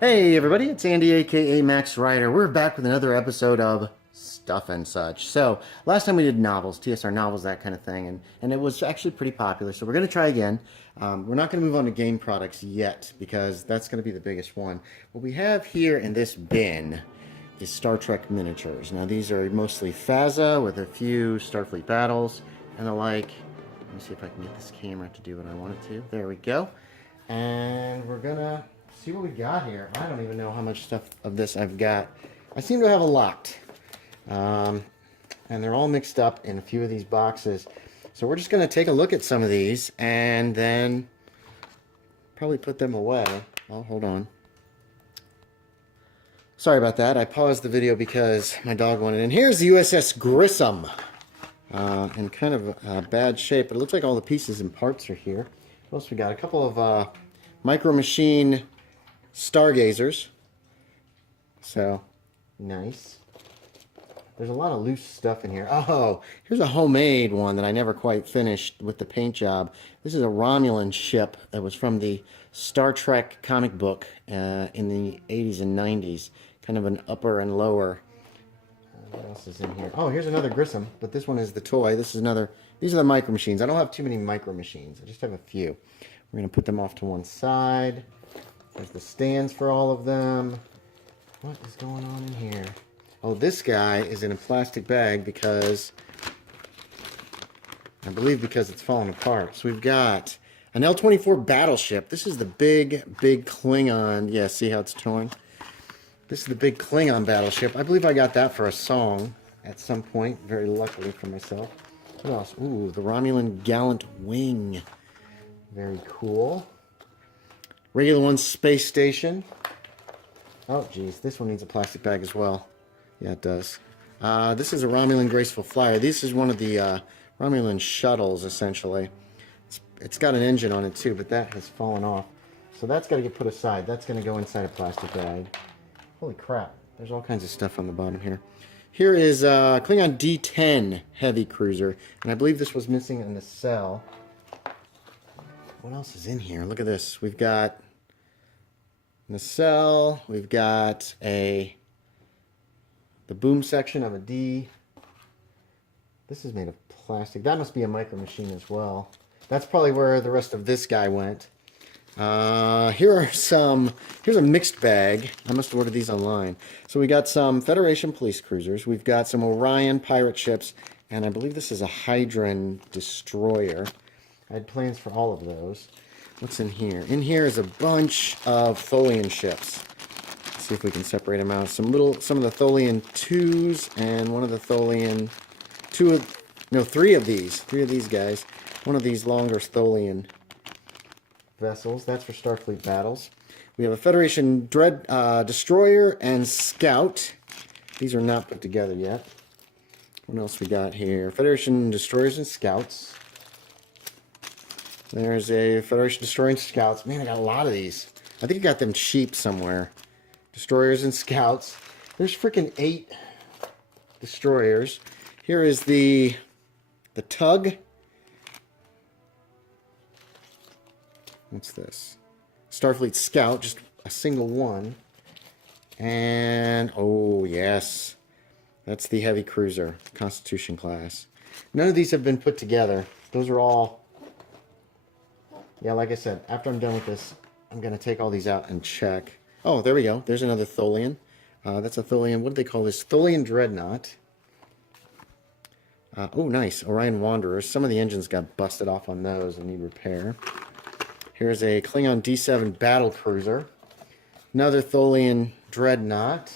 Hey everybody, it's Andy aka Max Ryder. We're back with another episode of Stuff and Such. So last time we did novels, TSR novels, that kind of thing, and it was actually pretty popular. So we're going to try again. We're not going to move on to game products yet because that's going to be the biggest one. What we have here in this bin is Star Trek miniatures. Now these are mostly FASA with a few Starfleet battles and the like. Let me see if I can get this camera to do what I want it to. There we go. And we're gonna see what we got here. I don't even know how much stuff of this I've got. I seem to have a lot. And they're all mixed up in a few of these boxes. So we're just going to take a look at some of these and then probably put them away. Oh, hold on. Sorry about that. I paused the video because my dog wanted in. Here's the USS Grissom. In kind of bad shape, but it looks like all the pieces and parts are here. What else we got? A couple of Micro Machine stargazers. So, nice. There's a lot of loose stuff in here. Oh, here's a homemade one that I never quite finished with the paint job. This is a Romulan ship that was from the Star Trek comic book in the 80s and 90s. Kind of an upper and lower. What else is in here? Oh, here's another Grissom, but this one is the toy. This is another. These are the Micro Machines. I don't have too many Micro Machines. I just have a few. We're going to put them off to one side. There's the stands for all of them. What is going on in here? Oh, this guy is in a plastic bag because, I believe because it's falling apart. So we've got an L-24 battleship. This is the big Klingon. Yeah, see how it's torn? This is the big Klingon battleship. I believe I got that for a song at some point, very luckily for myself. What else? Ooh, the Romulan Gallant Wing. Very cool. Regular one Space Station. Oh, geez, this one needs a plastic bag as well. Yeah, it does. This is a Romulan Graceful Flyer. This is one of the Romulan shuttles, essentially. It's got an engine on it, too, but that has fallen off. So that's got to get put aside. That's going to go inside a plastic bag. Holy crap. There's all kinds of stuff on the bottom here. Here is Klingon D10 Heavy Cruiser, and I believe this was missing in the cell. What else is in here? Look at this. We've got nacelle. We've got the boom section of a D. This is made of plastic. That must be a Micro Machine as well. That's probably where the rest of this guy went. Here's a mixed bag. I must have ordered these online. So we got some Federation police cruisers. We've got some Orion pirate ships, and I believe this is a Hydron destroyer. I had plans for all of those. What's in here? In here is a bunch of Tholian ships. Let's see if we can separate them out. Some of the Tholian 2s and one of the Tholian three of these guys. One of these longer Tholian vessels. That's for Starfleet battles. We have a Federation destroyer and scout. These are not put together yet. What else we got here? Federation destroyers and scouts. There's a Federation destroyer and scouts. Man, I got a lot of these. I think I got them cheap somewhere. Destroyers and scouts. There's freaking 8 destroyers. Here is the tug. What's this? Starfleet Scout, just a single one. And, oh yes, that's the heavy cruiser, Constitution class. None of these have been put together. Those are all, yeah, like I said, after I'm done with this, I'm going to take all these out and check. Oh, there we go. There's another Tholian. That's a Tholian, what do they call this? Tholian Dreadnought. Oh, nice. Orion Wanderers. Some of the engines got busted off on those and need repair. Here's a Klingon D7 battle cruiser. Another Tholian Dreadnought.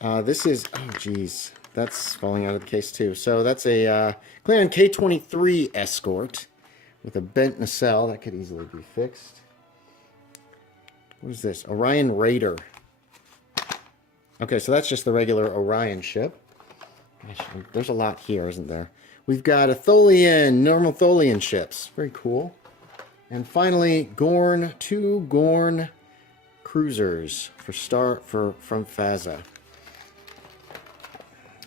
This is, oh geez, that's falling out of the case too. So that's a Klingon K-23 escort with a bent nacelle. That could easily be fixed. What is this? Orion Raider. Okay, so that's just the regular Orion ship. Gosh, there's a lot here, isn't there? We've got a Tholian, normal Tholian ships. Very cool. And finally, Gorn, 2 Gorn cruisers from FASA.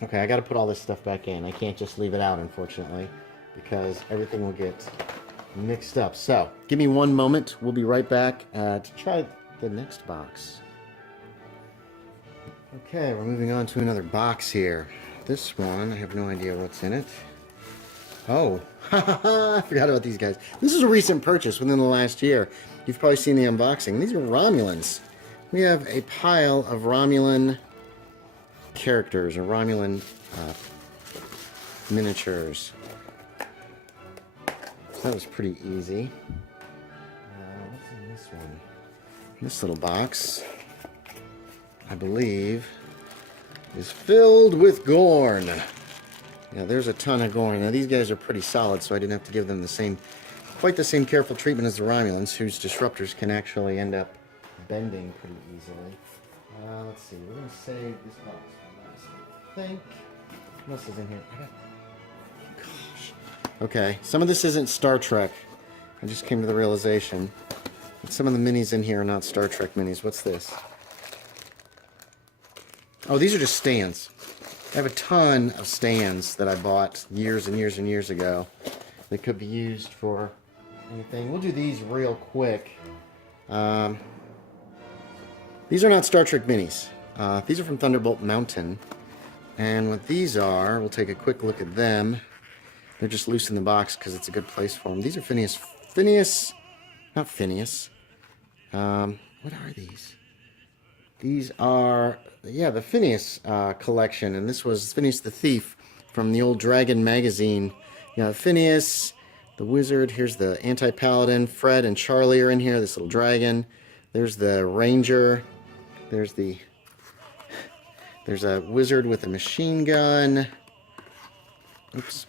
Okay, I got to put all this stuff back in. I can't just leave it out, unfortunately, because everything will get mixed up. So, give me one moment. We'll be right back to try the next box. Okay, we're moving on to another box here. This one, I have no idea what's in it. Oh, I forgot about these guys. This is a recent purchase within the last year. You've probably seen the unboxing. These are Romulans. We have a pile of Romulan characters, or Romulan miniatures. So that was pretty easy. What's in this one? This little box, I believe, is filled with Gorn. Yeah, there's a ton of Gorn. Now these guys are pretty solid, so I didn't have to give them quite the same careful treatment as the Romulans, whose disruptors can actually end up bending pretty easily. Let's see, we're going to save this box for last, I think. What else is in here? Gosh. Okay, some of this isn't Star Trek. I just came to the realization that some of the minis in here are not Star Trek minis. What's this? Oh, these are just stands. I have a ton of stands that I bought years and years and years ago that could be used for anything. We'll do these real quick. These are not Star Trek minis. These are from Thunderbolt Mountain. And what these are, we'll take a quick look at them. They're just loose in the box because it's a good place for them. These are Finieous, not Finieous. What are these? These are, yeah, the Finieous collection, and this was Finieous the Thief from the old Dragon magazine. You know, Finieous, the Wizard, here's the Anti-Paladin, Fred and Charlie are in here, this little dragon. There's the Ranger, there's a Wizard with a machine gun. Oops.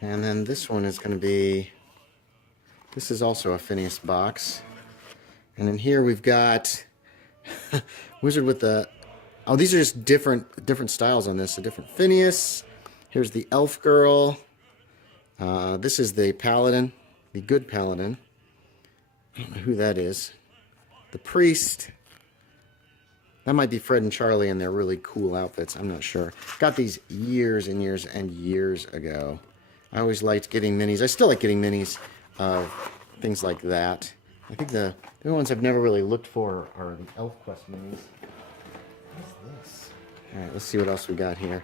And then this one is going to be, this is also a Finieous box. And in here we've got Wizard with the... Oh, these are just different styles on this. A different Finieous. Here's the Elf Girl. This is the Paladin. The good Paladin. I don't know who that is. The Priest. That might be Fred and Charlie in their really cool outfits. I'm not sure. Got these years and years and years ago. I always liked getting minis. I still like getting minis of things like that. I think the only ones I've never really looked for are the ElfQuest minis. What's this? Alright, let's see what else we got here.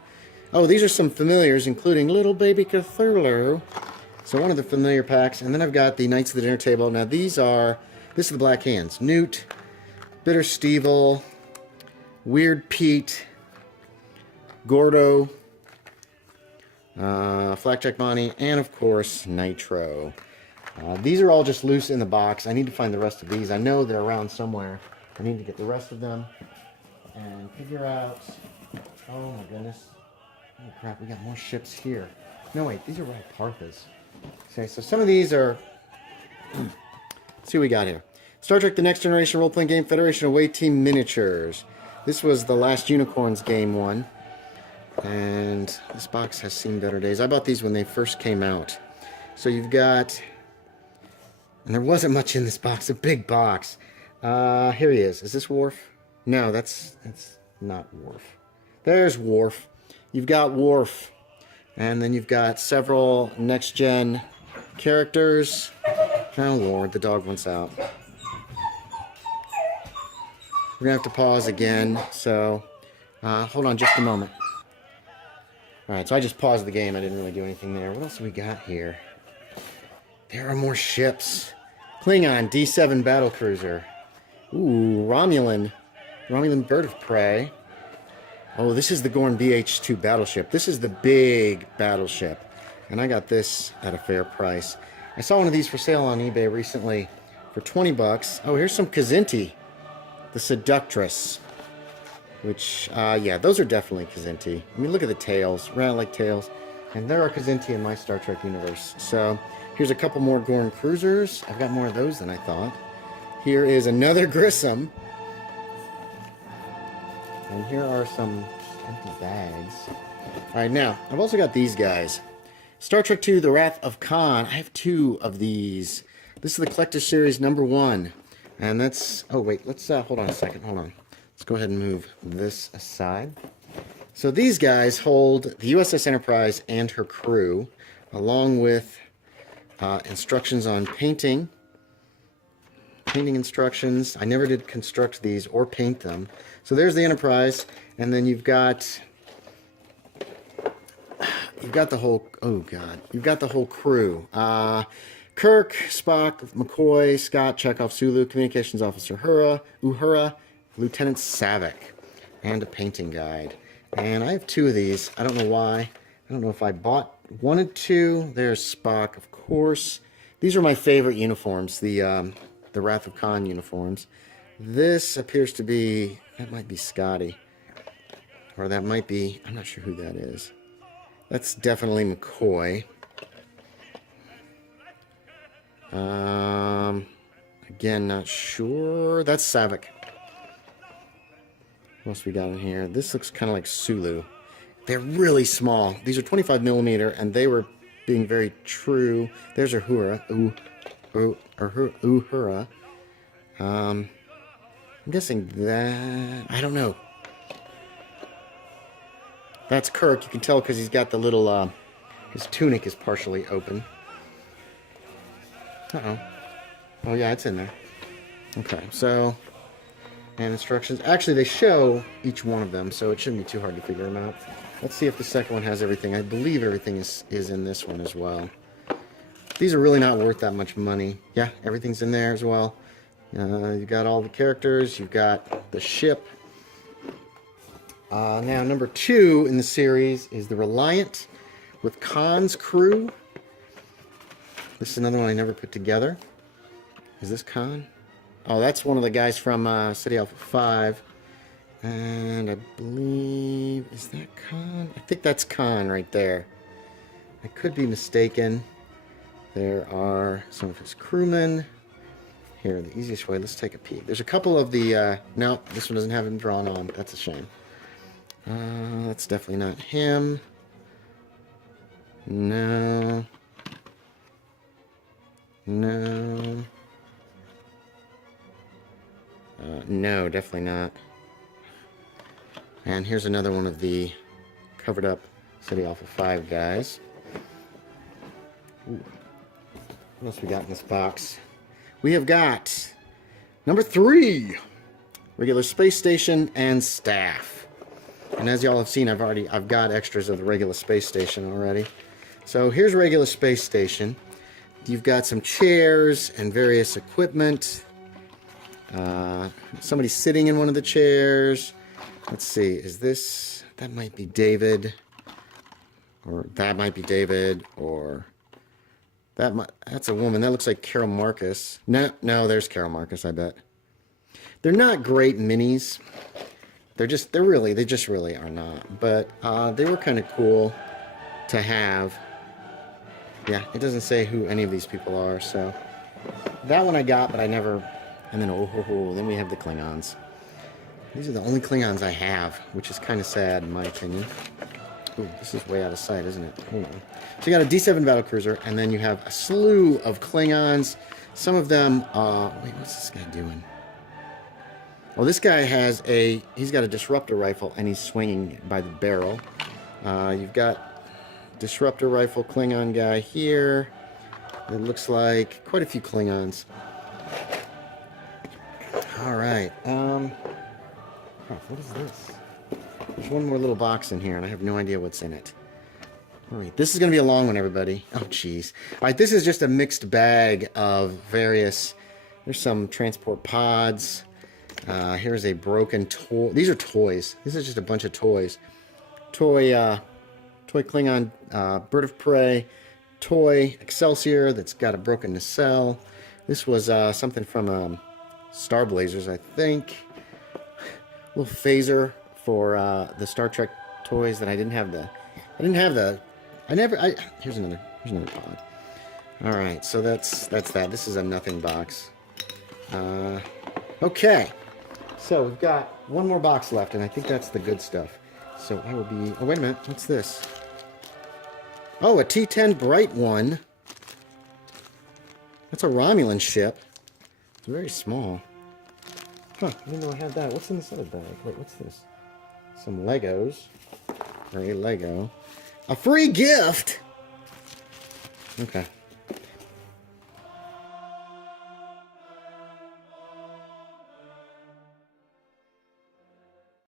Oh, these are some familiars, including Little Baby Cthulhu. So one of the familiar packs. And then I've got the Knights of the Dinner Table. Now this is the Black Hands. Newt, Bitter Stevel, Weird Pete, Gordo, Flakjack Bonnie, and of course, Nitro. These are all just loose in the box. I need to find the rest of these. I know they're around somewhere. I need to get the rest of them and figure out... Oh my goodness. Oh crap, we got more ships here. No wait, these are Parthas. Okay, so some of these are... Let's see what we got here. Star Trek The Next Generation Role-Playing Game, Federation Away Team Miniatures. This was the Last Unicorns game one. And this box has seen better days. I bought these when they first came out. So you've got... And there wasn't much in this box. A big box. Here he is. Is this Worf? No, that's not Worf. There's Worf. You've got Worf. And then you've got several next-gen characters. Oh, Lord, the dog wants out. We're going to have to pause again. So, hold on just a moment. Alright, so I just paused the game. I didn't really do anything there. What else do we got here? There are more ships. Klingon D7 battlecruiser. Ooh, Romulan bird of prey. Oh, this is the Gorn BH-2 battleship. This is the big battleship. And I got this at a fair price. I saw one of these for sale on eBay recently for 20 bucks. Oh, here's some Kzinti. The Seductress. Which, yeah, those are definitely Kzinti. I mean, look at the tails. Rat-like tails. And there are Kzinti in my Star Trek universe. So... Here's a couple more Gorn cruisers. I've got more of those than I thought. Here is another Grissom. And here are some empty bags. Alright, now, I've also got these guys. Star Trek II, The Wrath of Khan. I have two of these. This is the Collector Series #1. And that's... Oh, wait, let's... hold on a second. Hold on. Let's go ahead and move this aside. So these guys hold the USS Enterprise and her crew, along with... instructions on painting painting instructions. I never did construct these or paint them. So there's the Enterprise, and then you've got the whole, oh god, you've got the whole crew. Kirk, Spock, McCoy, Scott, Chekhov, Sulu, Communications Officer Uhura, Lieutenant Savick, and a painting guide. And I have 2 of these. I don't know why. I don't know if I wanted to. There's Spock, of course. These are my favorite uniforms, the Wrath of Khan uniforms. This appears to be, that might be Scotty. Or that might be, I'm not sure who that is. That's definitely McCoy. Again, not sure. That's Savick. What else we got in here? This looks kind of like Sulu. They're really small. These are 25 millimeter, and they were being very true. There's Uhura. Uhura. I'm guessing that... I don't know. That's Kirk. You can tell because he's got the little... his tunic is partially open. Uh-oh. Oh, yeah, it's in there. Okay, so... And instructions. Actually, they show each one of them, so it shouldn't be too hard to figure them out. Let's see if the second one has everything. I believe everything is in this one as well. These are really not worth that much money. Yeah, everything's in there as well. You've got all the characters. You've got the ship. Now, number 2 in the series is the Reliant with Khan's crew. This is another one I never put together. Is this Khan? Oh, that's one of the guys from City Alpha 5. And I believe... Is that Khan? I think that's Khan right there. I could be mistaken. There are some of his crewmen. Here, the easiest way, let's take a peek. There's a couple of the... no, this one doesn't have him drawn on. That's a shame. That's definitely not him. No. No. No, definitely not. And here's another one of the covered up City Alpha 5 guys. Ooh. What else we got in this box? We have got number 3, regular space station and staff. And as y'all have seen, I've got extras of the regular space station already. So here's regular space station. You've got some chairs and various equipment. Somebody sitting in one of the chairs. Let's see, is this... That might be David. Or that might be David. Or... That's a woman. That looks like Carol Marcus. No, there's Carol Marcus, I bet. They're not great minis. They just really are not. But they were kind of cool to have. Yeah, it doesn't say who any of these people are, so... That one I got, but I never... And then, then we have the Klingons. These are the only Klingons I have, which is kind of sad, in my opinion. Ooh, this is way out of sight, isn't it? Hold on. So you got a D7 battlecruiser, and then you have a slew of Klingons. Some of them... wait, what's this guy doing? Well, this guy has he's got a disruptor rifle, and he's swinging by the barrel. You've got disruptor rifle Klingon guy here. It looks like quite a few Klingons. All right. What is this? There's one more little box in here, and I have no idea what's in it. All right, this is going to be a long one, everybody. Oh, jeez. All right, this is just a mixed bag of various... There's some transport pods. Here's a broken toy. These are toys. This is just a bunch of toys. Toy Klingon Bird of Prey. Toy Excelsior that's got a broken nacelle. This was something from Star Blazers, I think. A little phaser for the Star Trek toys that I didn't have the... Here's another pod. All right, so that's that. This is a nothing box. Okay, so we've got one more box left, and I think that's the good stuff. So that would be... Oh, wait a minute. What's this? Oh, a T-10 Bright One. That's a Romulan ship. It's very small. Huh, I didn't know I had that. What's in this other bag? Wait, what's this? Some Legos. Or a Lego. A free gift! Okay.